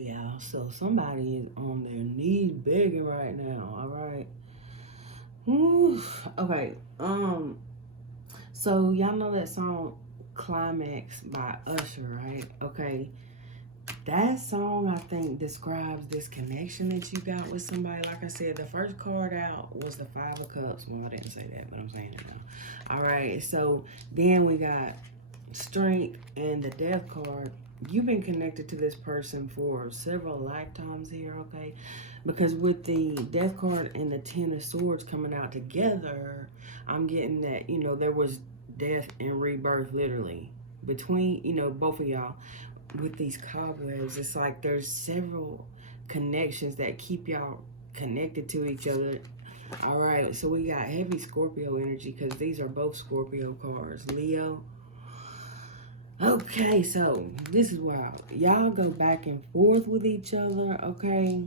Okay, y'all. So somebody is on their knees begging right now. All right. Whew. Okay. So y'all know that song "Climax" by Usher, right? Okay. That song I think describes this connection that you got with somebody. Like I said, the first card out was the Five of Cups. Well, I didn't say that, but I'm saying it now. All right. So then we got Strength and the Death card. You've been connected to this person for several lifetimes here, okay? Because with the Death card and the Ten of Swords coming out together, I'm getting that, there was death and rebirth literally between, both of y'all. With these cobwebs, it's like there's several connections that keep y'all connected to each other. All right, so we got heavy Scorpio energy because these are both Scorpio cards. Leo. Okay, so this is wild. Y'all go back and forth with each other, okay?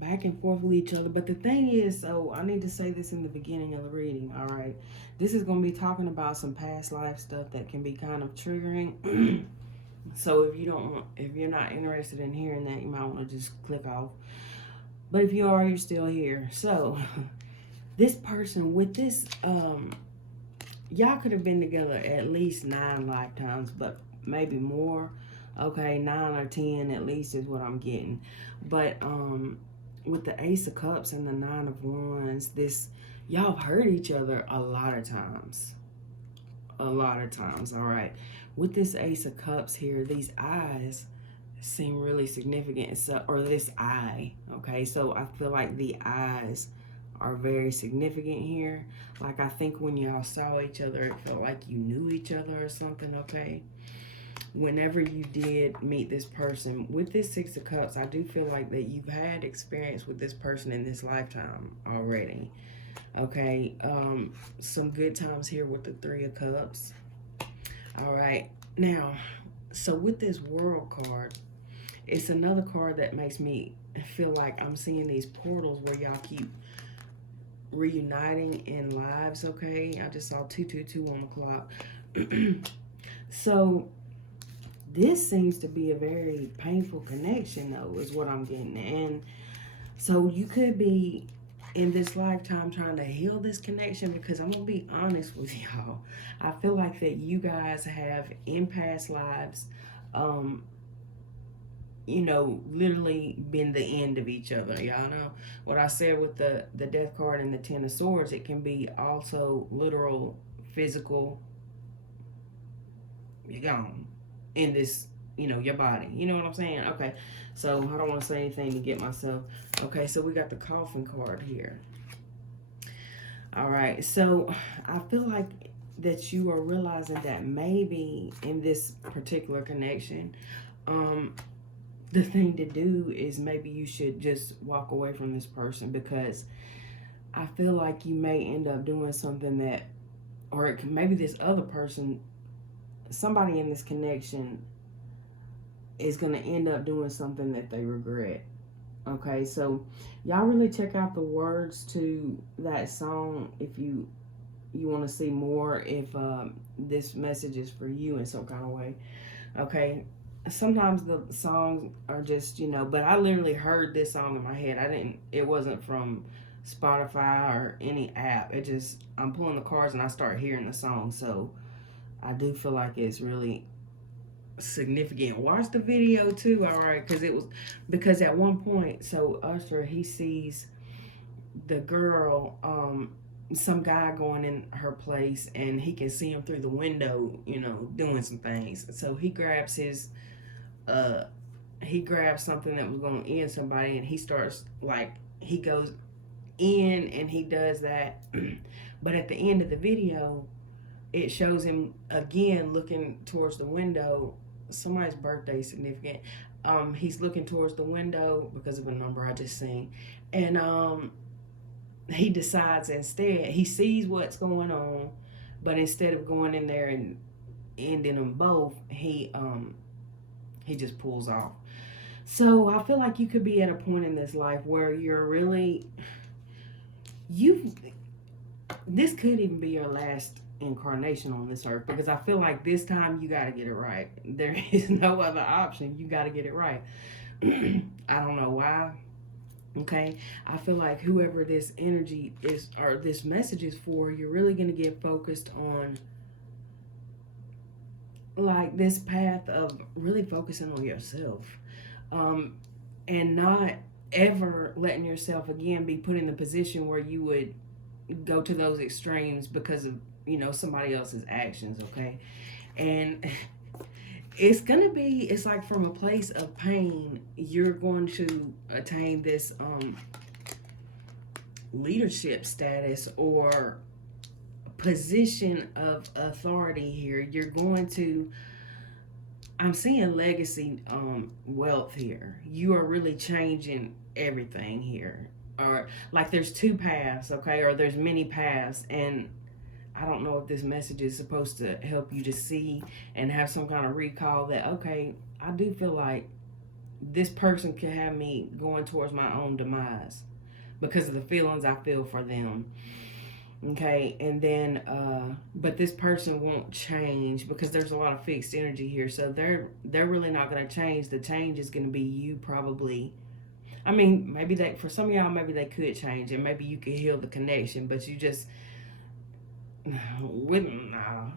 Back and forth with each other. But the thing is, so I need to say this in the beginning of the reading, all right? This is going to be talking about some past life stuff that can be kind of triggering. So if you're not interested in hearing that, you might want to just click off. But if you are, you're still here. So this person with this, y'all could have been together at least 9 lifetimes, but maybe more. Okay, 9 or 10 at least is what I'm getting. But with the Ace of Cups and the Nine of Wands, y'all have hurt each other a lot of times. A lot of times, all right. With this Ace of Cups here, these eyes seem really significant. So, or this eye, okay? So I feel like the eyes are very significant here. Like I think when y'all saw each other, it felt like you knew each other or something, okay? Whenever you did meet this person, with this Six of Cups, I do feel like that you've had experience with this person in this lifetime already. Okay, some good times here with the Three of Cups. All right, now, so with this World card, it's another card that makes me feel like I'm seeing these portals where y'all keep reuniting in lives, okay? I just saw 222 on the clock. So this seems to be a very painful connection, though, is what I'm getting. And so you could be in this lifetime trying to heal this connection, because I'm gonna be honest with y'all, I feel like that you guys have in past lives literally been the end of each other. Y'all know what I said with the Death card and the Ten of Swords. It can be also literal, physical. You're gone in this, your body. You know what I'm saying? Okay, so I don't want to say anything to get myself. Okay, so we got the Coffin card here. All right, so I feel like that you are realizing that maybe in this particular connection, the thing to do is maybe you should just walk away from this person, because I feel like you may end up doing something that, or maybe this other person, somebody in this connection is going to end up doing something that they regret. Okay, so y'all really check out the words to that song if you want to see more, if this message is for you in some kind of way. Okay, sometimes the songs are just, but I literally heard this song in my head. It wasn't from Spotify or any app. I'm pulling the cards and I start hearing the song. So I do feel like it's really significant. Watch the video too, all right? Because at one point, so Usher, he sees the girl, some guy going in her place, and he can see him through the window, doing some things. So he grabs something that was going to end somebody, and he starts, like, he goes in and he does that. But at the end of the video, it shows him again looking towards the window. Somebody's birthday is significant. He's looking towards the window because of a number I just seen, and he decides, instead, he sees what's going on, but instead of going in there and ending them both, he just pulls off. So I feel like you could be at a point in this life where you're really, this could even be your last incarnation on this earth, because I feel like this time you got to get it right. There is no other option. You got to get it right. I don't know why. Okay, I feel like whoever this energy is or this message is for, you're really going to get focused on like this path of really focusing on yourself, um, and not ever letting yourself again be put in the position where you would go to those extremes because of somebody else's actions. Okay, and it's like from a place of pain you're going to attain this leadership status or position of authority here. You're going to, I'm seeing legacy wealth here. You are really changing everything here. Or like there's two paths, okay, or there's many paths, and I don't know if this message is supposed to help you to see and have some kind of recall that, okay, I do feel like this person could have me going towards my own demise because of the feelings I feel for them. Okay, and then, but this person won't change because there's a lot of fixed energy here. So they're really not going to change. The change is going to be you probably. I mean, maybe they, for some of y'all, maybe they could change and maybe you could heal the connection, but you just with no,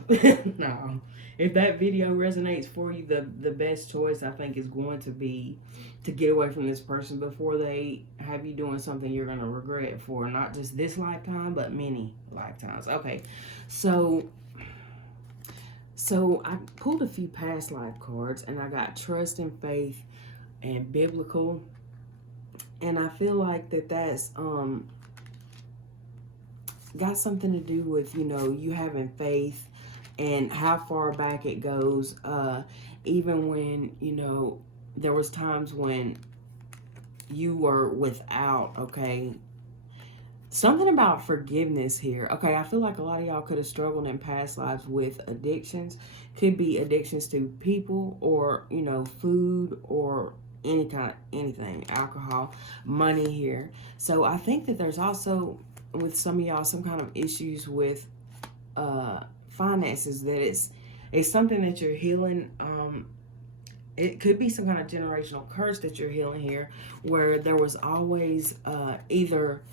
no. If that video resonates for you, the best choice I think is going to be to get away from this person before they have you doing something you're gonna regret for not just this lifetime but many lifetimes. Okay, so I pulled a few past life cards and I got trust and faith and biblical, and I feel like that's got something to do with you having faith and how far back it goes, even when there was times when you were without. Okay, something about forgiveness here. Okay, I feel like a lot of y'all could have struggled in past lives with addictions. Could be addictions to people or food or anything, alcohol, money here. So I think that there's also with some of y'all some kind of issues with finances, that it's something that you're healing. It could be some kind of generational curse that you're healing here, where there was always either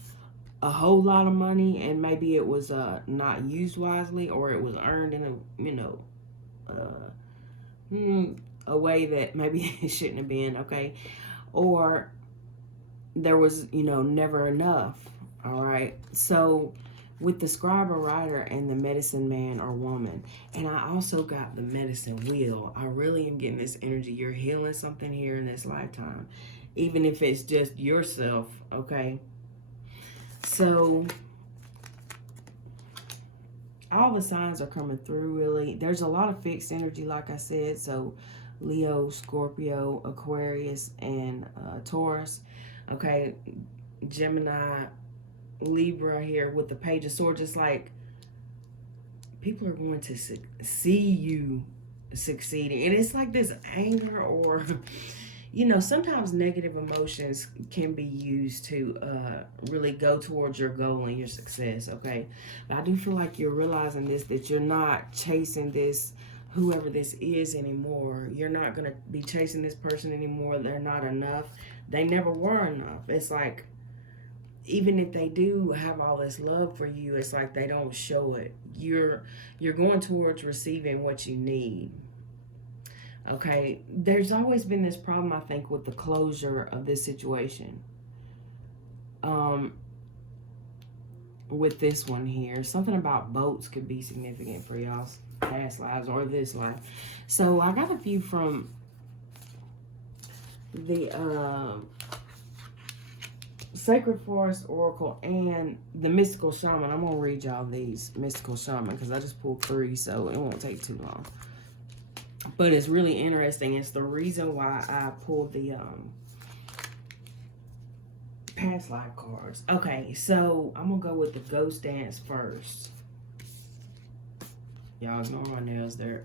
a whole lot of money and maybe it was not used wisely, or it was earned in a way that maybe it shouldn't have been. Okay, or there was never enough. All right, so with the scribe or writer and the medicine man or woman, and I also got the medicine wheel. I really am getting this energy. You're healing something here in this lifetime, even if it's just yourself. Okay, so all the signs are coming through. Really, there's a lot of fixed energy, like I said. So Leo, Scorpio, Aquarius, and Taurus. Okay, Gemini, Libra here with the Page of Swords. Just like people are going to see you succeeding, and it's like this anger or sometimes negative emotions can be used to really go towards your goal and your success. Okay, but I do feel like you're realizing this, that you're not chasing this whoever this is anymore. You're not going to be chasing this person anymore. They're not enough. They never were enough. It's like even if they do have all this love for you, it's like they don't show it. You're going towards receiving what you need. Okay, there's always been this problem, I think, with the closure of this situation. With this one here, something about boats could be significant for y'all's past lives or this life. So I got a few from the Sacred Forest Oracle and the Mystical Shaman. I'm gonna read y'all these Mystical Shaman because I just pulled 3, so it won't take too long. But it's really interesting. It's the reason why I pulled the past life cards. Okay, so I'm gonna go with the Ghost Dance first. Y'all ignore my nails there.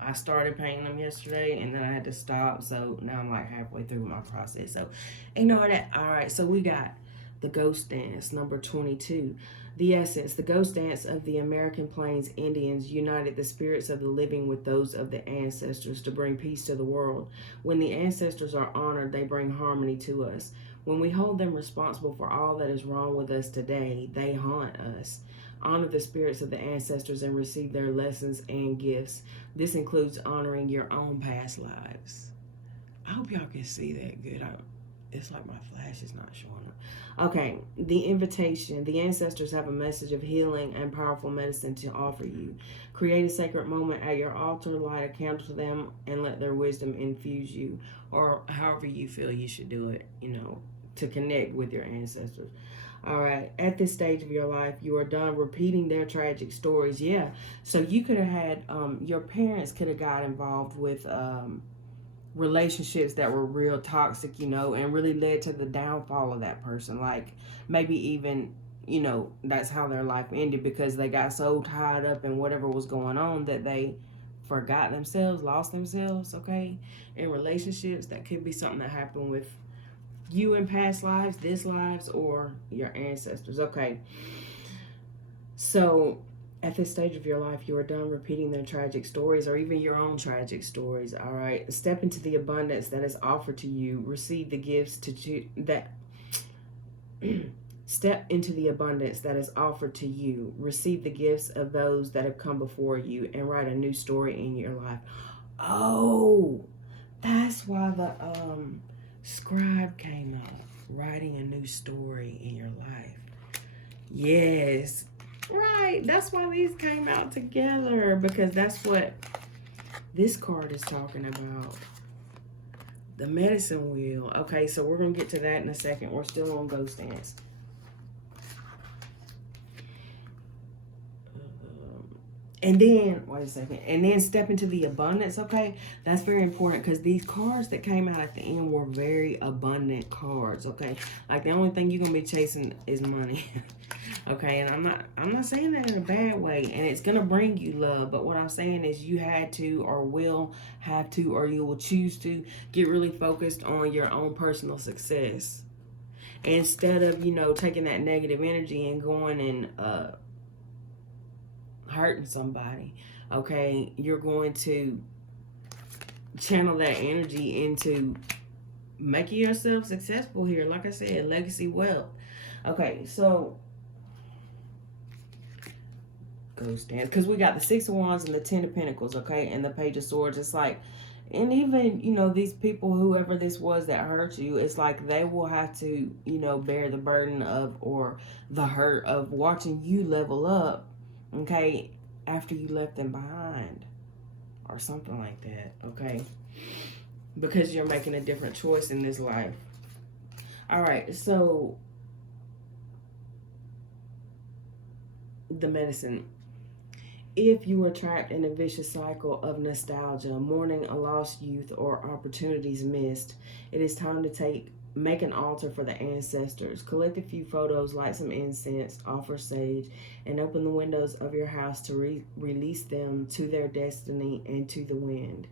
I started painting them yesterday and then I had to stop, so now I'm like halfway through my process, so ignore that. All right, so we got The ghost dance, number 22. The essence, the ghost dance of the American Plains Indians united the spirits of the living with those of the ancestors to bring peace to the world. When the ancestors are honored, they bring harmony to us. When we hold them responsible for all that is wrong with us today, they haunt us. Honor the spirits of the ancestors and receive their lessons and gifts. This includes honoring your own past lives. I hope y'all can see that good. It's like my flash is not showing up. Okay, the invitation. The ancestors have a message of healing and powerful medicine to offer you. Create a sacred moment at your altar, light a candle to them, and let their wisdom infuse you, or however you feel you should do it, to connect with your ancestors. All right, at this stage of your life, you are done repeating their tragic stories. Yeah, so you could have had, your parents could have got involved with, relationships that were real toxic, and really led to the downfall of that person. Like maybe even, that's how their life ended because they got so tied up in whatever was going on that they forgot themselves, lost themselves, okay? In relationships, that could be something that happened with you in past lives, this lives, or your ancestors, okay? So at this stage of your life, you are done repeating their tragic stories or even your own tragic stories, all right? Step into the abundance that is offered to you. Receive the gifts that step into the abundance that is offered to you. Receive the gifts of those that have come before you and write a new story in your life. Oh, that's why the scribe came up, writing a new story in your life. Yes. Right, that's why these came out together, because that's what this card is talking about. The medicine wheel. Okay, so we're going to get to that in a second. We're still on ghost dance. And then, wait a second, and then step into the abundance, okay? That's very important because these cards that came out at the end were very abundant cards, okay? Like the only thing you're going to be chasing is money. Okay, and I'm not saying that in a bad way, and it's gonna bring you love, but what I'm saying is you had to or will have to or you will choose to get really focused on your own personal success instead of taking that negative energy and going and hurting somebody. Okay, you're going to channel that energy into making yourself successful here. Like I said, legacy wealth. Okay, so ghost dance, because we got the Six of Wands and the Ten of Pentacles, okay, and the Page of Swords. It's like, and even these people, whoever this was that hurt you, it's like they will have to bear the burden of, or the hurt of, watching you level up, okay, after you left them behind or something like that, okay, because you're making a different choice in this life. All right, so the medicine. If you are trapped in a vicious cycle of nostalgia, mourning a lost youth, or opportunities missed, it is time to make an altar for the ancestors. Collect a few photos, light some incense, offer sage, and open the windows of your house to release them to their destiny and to the wind.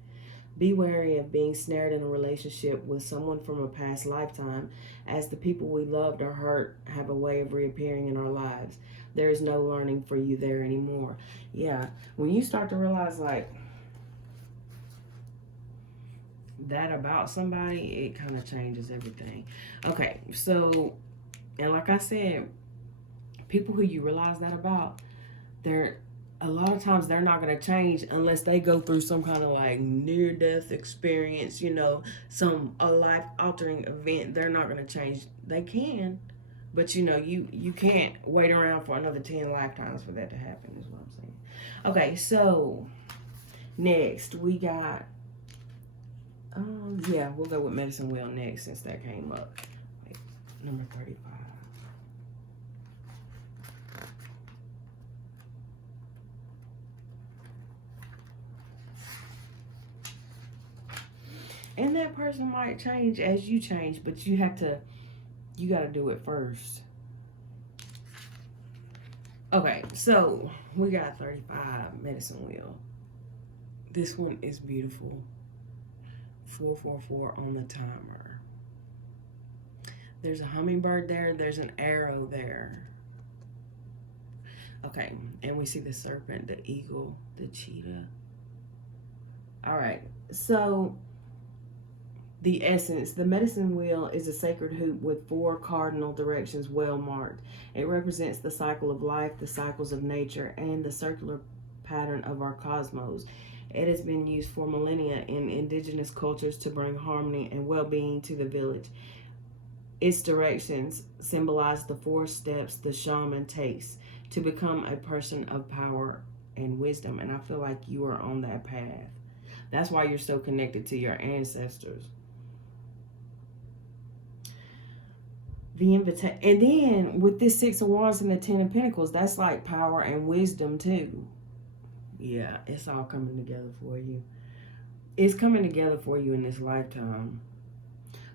Be wary of being snared in a relationship with someone from a past lifetime, as the people we loved or hurt have a way of reappearing in our lives. There is no learning for you there anymore. Yeah, when you start to realize like that about somebody, it kind of changes everything. Okay, so, and like I said, people who you realize that about, a lot of times they're not going to change unless they go through some kind of like near death experience, a life altering event. They're not going to change. They can, but you can't wait around for another 10 lifetimes for that to happen, is what I'm saying. Okay, so next we got yeah, we'll go with medicine wheel next since that came up. Wait, number 35. And that person might change as you change, but you got to do it first. Okay, so we got 35 medicine wheel. This one is beautiful. 444 on the timer. There's a hummingbird there. There's an arrow there. Okay, and we see the serpent, the eagle, the cheetah. All right, so the essence, the medicine wheel is a sacred hoop with four cardinal directions well marked. It represents the cycle of life, the cycles of nature, and the circular pattern of our cosmos. It has been used for millennia in indigenous cultures to bring harmony and well being to the village. Its directions symbolize the four steps the shaman takes to become a person of power and wisdom. And I feel like you are on that path. That's why you're so connected to your ancestors. And then with this Six of Wands and the Ten of Pentacles, that's like power and wisdom too. Yeah, it's all coming together for you. It's coming together for you in this lifetime.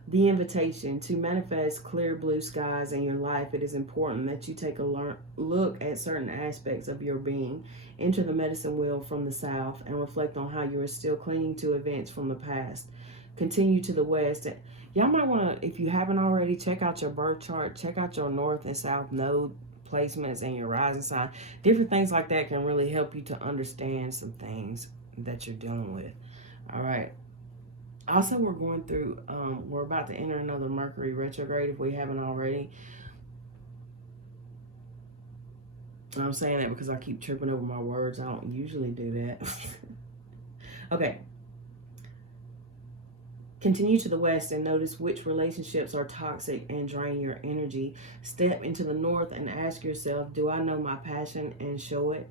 The invitation to manifest clear blue skies in your life. It is important that you take a look at certain aspects of your being. Enter the medicine wheel from the south and reflect on how you are still clinging to events from the past. Continue to the west. Y'all might want to, if you haven't already, check out your birth chart. Check out your north and south node placements and your rising sign. Different things like that can really help you to understand some things that you're dealing with. All right. Also, we're about to enter another Mercury retrograde if we haven't already. I'm saying that because I keep tripping over my words. I don't usually do that. Okay. Continue to the west and notice which relationships are toxic and drain your energy. Step into the north and ask yourself, do I know my passion, and show it?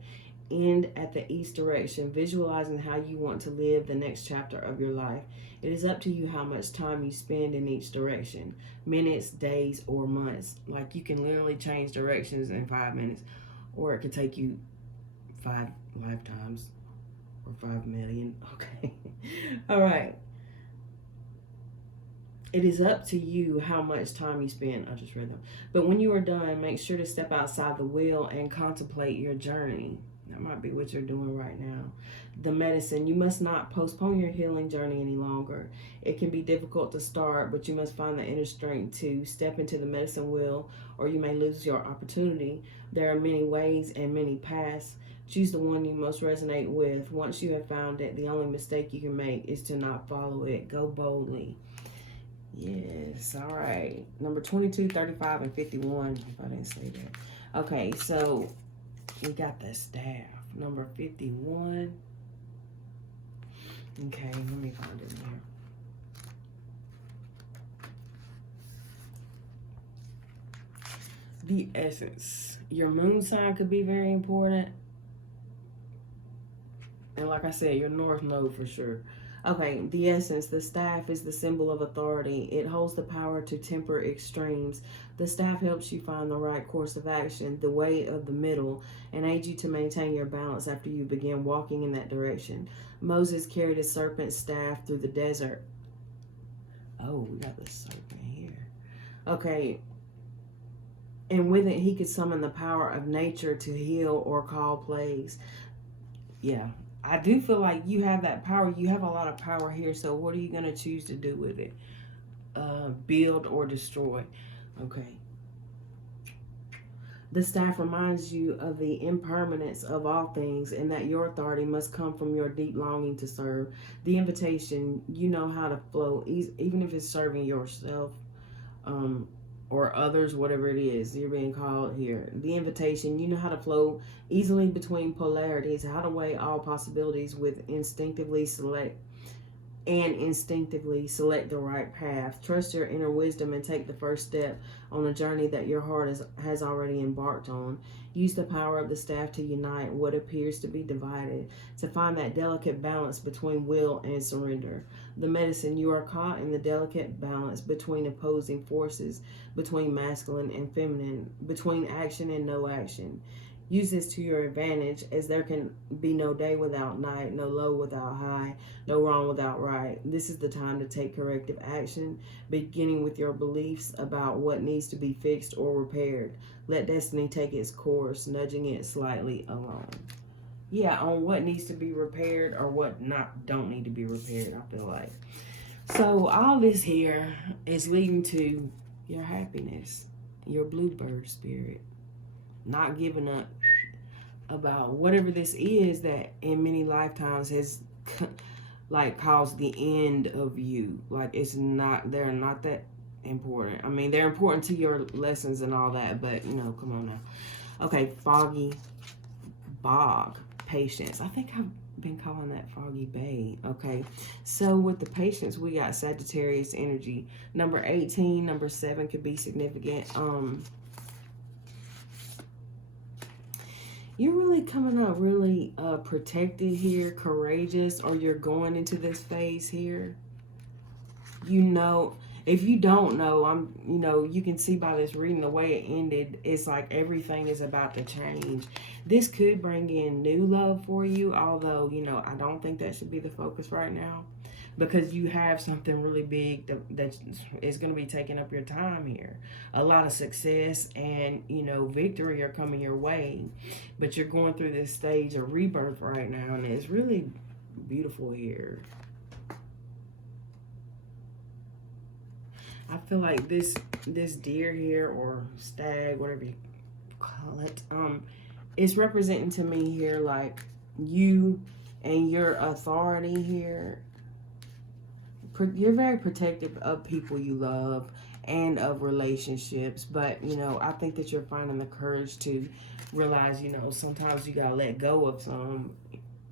End at the east direction, visualizing how you want to live the next chapter of your life. It is up to you how much time you spend in each direction. Minutes, days, or months. Like, you can literally change directions in 5 minutes. Or it could take you 5 lifetimes. Or 5 million. Okay. All right. It is up to you how much time you spend. I just read them. But when you are done, make sure to step outside the wheel and contemplate your journey. That might be what you're doing right now. The medicine. You must not postpone your healing journey any longer. It can be difficult to start, but you must find the inner strength to step into the medicine wheel, or you may lose your opportunity. There are many ways and many paths. Choose the one you most resonate with. Once you have found it, the only mistake you can make is to not follow it. Go boldly. Yes, all right. Number 22, 35, and 51, if I didn't say that. Okay, so we got the staff. Number 51. Okay, let me find it here. The essence. Your moon sign could be very important. And like I said, your north node for sure. Okay, the essence, the staff is the symbol of authority. It holds the power to temper extremes. The staff helps you find the right course of action, the way of the middle, and aids you to maintain your balance after you begin walking in that direction. Moses carried a serpent staff through the desert. Oh, we got the serpent here. Okay, and with it, he could summon the power of nature to heal or call plagues. Yeah. I do feel like you have that power. You have a lot of power here. So what are you going to choose to do with it? Build or destroy. Okay. The staff reminds you of the impermanence of all things and that your authority must come from your deep longing to serve. The invitation, you know how to flow, even if it's serving yourself or others, whatever it is you're being called here. The invitation, you know how to flow easily between polarities, how to weigh all possibilities with instinctively select the right path. Trust your inner wisdom and take the first step on a journey that your heart has already embarked on. Use the power of the staff to unite what appears to be divided, to find that delicate balance between will and surrender. The medicine, you are caught in the delicate balance between opposing forces, between masculine and feminine, between action and no action. Use this to your advantage, as there can be no day without night, no low without high, no wrong without right. This is the time to take corrective action, beginning with your beliefs about what needs to be fixed or repaired. Let destiny take its course, nudging it slightly along. Yeah, on what needs to be repaired or what don't need to be repaired, I feel like. So all this here is leading to, your happiness, your bluebird spirit. Not giving up about whatever this is that in many lifetimes has like caused the end of you. Like it's not, they're not that important. I mean, they're important to your lessons and all that, but you know, come on now. Okay, foggy bog, patience. I think I've been calling that foggy bay. Okay, so with the patience, we got Sagittarius energy. Number 18, number 7 could be significant. You're really coming out really protected here, courageous, or you're going into this phase here. You know, if you don't know, you can see by this reading the way it ended, it's like everything is about to change. This could bring in new love for you, although, I don't think that should be the focus right now, because you have something really big that is going to be taking up your time here. A lot of success and, victory are coming your way, but you're going through this stage of rebirth right now, and it's really beautiful here. I feel like this deer here, or stag, whatever you call it, it's representing to me here like you and your authority here. You're very protective of people you love and of relationships, but I think that you're finding the courage to realize, sometimes you gotta let go of some,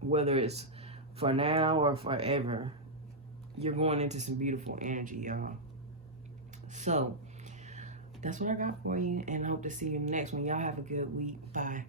whether it's for now or forever. You're going into some beautiful energy, y'all. So that's what I got for you, and I hope to see you next one. Y'all have a good week. Bye.